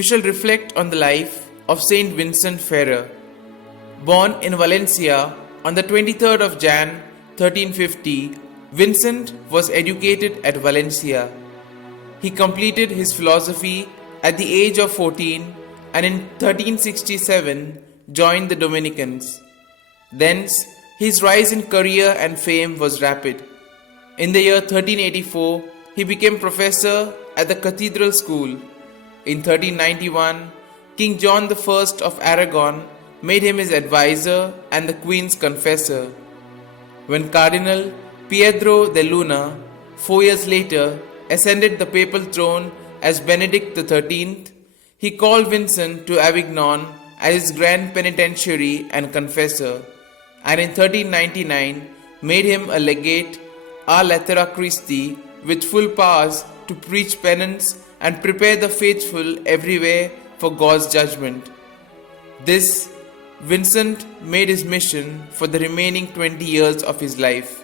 we shall reflect on the life of St Vincent Ferrer. Born in Valencia on the 23rd of Jan 1350, Vincent was educated at Valencia. He completed his philosophy at the age of 14 and in 1367 joined the Dominicans. Thence, his rise in career and fame was rapid. In the year 1384, he became professor at the Cathedral School. In 1391, King John I of Aragon made him his advisor and the Queen's confessor. When Cardinal Pietro de Luna, 4 years later, ascended the papal throne as Benedict XIII, he called Vincent to Avignon as his grand penitentiary and confessor, and in 1399 made him a legate a Lateran Christi with full powers to preach penance and prepare the faithful everywhere for God's judgment. This Vincent made his mission for the remaining 20 years of his life.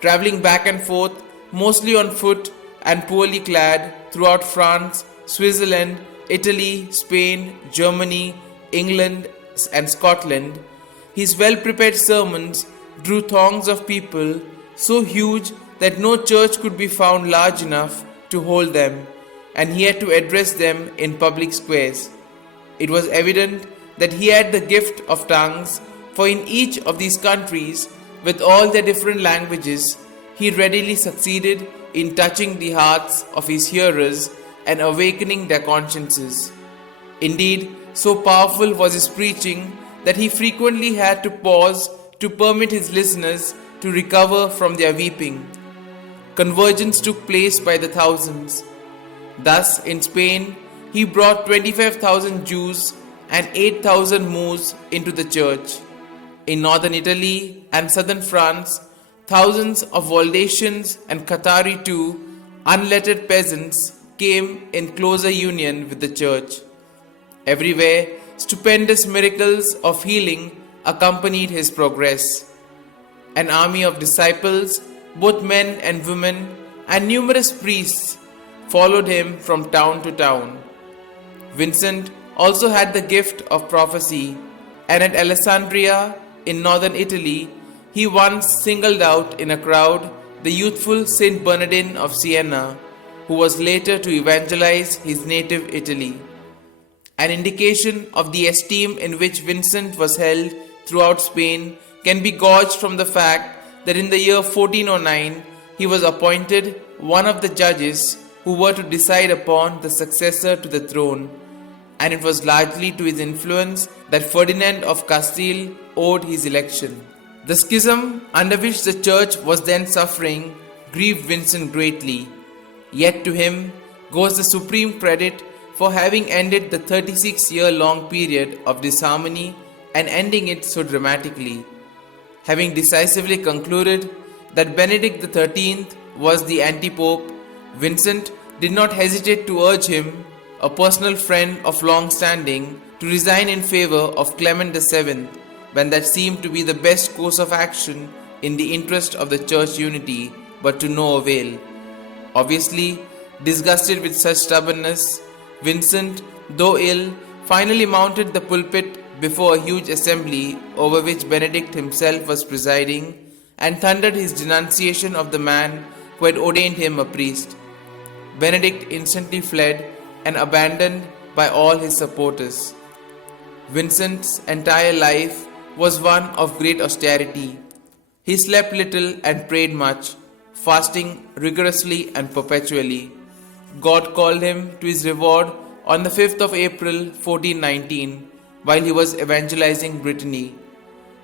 Traveling back and forth, mostly on foot and poorly clad, throughout France, Switzerland, Italy, Spain, Germany, England, and Scotland, his well-prepared sermons drew throngs of people so huge that no church could be found large enough to hold them, and he had to address them in public squares. It was evident that he had the gift of tongues, for in each of these countries, with all their different languages, he readily succeeded in touching the hearts of his hearers and awakening their consciences. Indeed, so powerful was his preaching that he frequently had to pause to permit his listeners to recover from their weeping. Conversions took place by the thousands. Thus, in Spain, he brought 25,000 Jews and 8,000 Moors into the church. In northern Italy and southern France, thousands of Waldensians and Cathari too, unlettered peasants, came in closer union with the church. Everywhere, stupendous miracles of healing accompanied his progress. An army of disciples, both men and women, and numerous priests followed him from town to town. Vincent also had the gift of prophecy, and at Alessandria in northern Italy, he once singled out in a crowd the youthful Saint Bernardine of Siena, who was later to evangelize his native Italy. An indication of the esteem in which Vincent was held throughout Spain can be gauged from the fact that in the year 1409 he was appointed one of the judges who were to decide upon the successor to the throne, and it was largely to his influence that Ferdinand of Castile owed his election. The schism under which the church was then suffering grieved Vincent greatly, yet to him goes the supreme credit for having ended the 36-year-long period of disharmony and ending it so dramatically. Having decisively concluded that Benedict XIII was the anti-pope, Vincent did not hesitate to urge him, a personal friend of long standing, to resign in favor of Clement VII when that seemed to be the best course of action in the interest of the church unity, but to no avail. Obviously, disgusted with such stubbornness, Vincent, though ill, finally mounted the pulpit before a huge assembly over which Benedict himself was presiding, and thundered his denunciation of the man who had ordained him a priest. Benedict instantly fled and abandoned by all his supporters. Vincent's entire life was one of great austerity. He slept little and prayed much, fasting rigorously and perpetually. God called him to his reward on the 5th of April 1419 while he was evangelizing Brittany.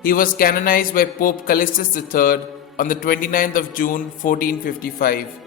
He was canonized by Pope Callistus III on the 29th of June 1455.